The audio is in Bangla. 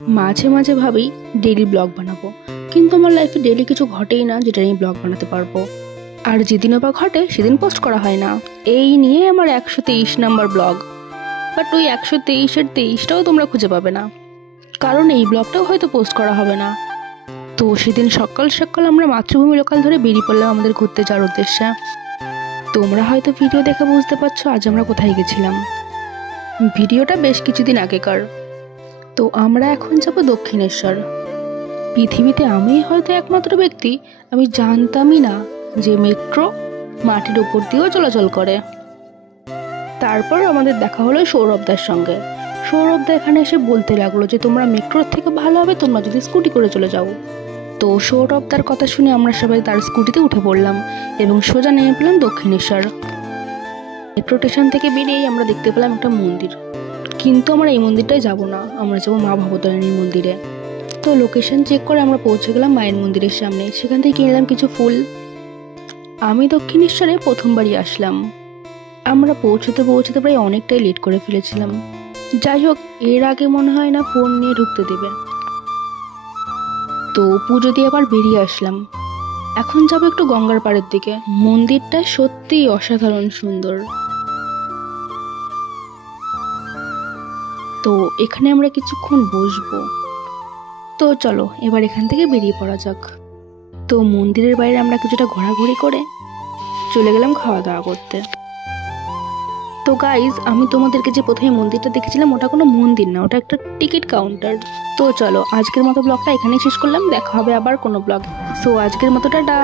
মাঝে মাঝে ভাবি ডেইলি ব্লগ বানাবো, কিন্তু আমার লাইফে ডেইলি কিছু ঘটেই না যেটা নিয়ে ব্লগ বানাতে পারবো। আর যেদিনও বা ঘটে সেদিন পোস্ট করা হয় না। এই নিয়ে আমার 123 নাম্বার ব্লগ। বাট ওই 123-এর 23টাও তোমরা খুঁজে পাবে না, কারণ এই ব্লগটাও হয়তো পোস্ট করা হবে না। তো সেদিন সকাল সকাল আমরা মাতৃভূমি লোকাল ধরে বেরিয়ে পড়লাম আমাদের ঘুরতে যাওয়ার উদ্দেশ্যে। তোমরা হয়তো ভিডিও দেখে বুঝতে পারছো আজ আমরা কোথায় গেছিলাম। ভিডিওটা বেশ কিছুদিন আগেকার। তো আমরা এখন যাব দক্ষিণেশ্বর। পৃথিবীতে আমি হয়তো একমাত্র ব্যক্তি, আমি জানতামই না যে মেট্রো মাটির উপর দিয়েও চলাচল করে। তারপর আমাদের দেখা হলো সৌরভদার সঙ্গে। সৌরভদা এখানে এসে বলতে লাগলো যে তোমরা মেট্রোর থেকে ভালো হবে তোমরা যদি স্কুটি করে চলে যাও। তো সৌরভদার কথা শুনে আমরা সবাই তার স্কুটিতে উঠে পড়লাম এবং সোজা নেমে পেলাম দক্ষিণেশ্বর। মেট্রো স্টেশন থেকে বেরিয়েই আমরা দেখতে পেলাম একটা মন্দির, কিন্তু আমরা এই মন্দিরটায় যাব না, আমরা যাবো মা ভবতারিণীর মন্দিরে। তো লোকেশন চেক করে আমরা পৌঁছে গেলাম মায়ের মন্দিরের সামনে। সেখান থেকে কিনলাম কিছু ফুল। আমি দক্ষিণেশ্বরে প্রথমবারই আসলাম। আমরা পৌঁছতে পৌঁছতে প্রায় অনেকটাই লেট করে ফেলেছিলাম। যাই হোক, এর আগে মনে হয় না ফোন নিয়ে ঢুকতে দেবে। তো পুজো দিয়ে আবার বেরিয়ে আসলাম। এখন যাবো একটু গঙ্গার পাড়ের দিকে। মন্দিরটা সত্যিই অসাধারণ সুন্দর। তো এখানে আমরা কিছুক্ষণ বসবো। তো চলো এবার এখান থেকে বেরিয়ে পড়া যাক। তো মন্দিরের বাইরে আমরা কিছুটা ঘোরাঘুরি করে চলে গেলাম খাওয়া দাওয়া করতে। তো গাইজ, আমি তোমাদেরকে যে প্রথমে মন্দিরটা দেখেছিলাম ওটা কোনো মন্দির না, ওটা একটা টিকিট কাউন্টার। তো চলো আজকের মতো ব্লগটা এখানেই শেষ করলাম, দেখা হবে আবার কোনো ব্লগ। সো আজকের মতো টাটা।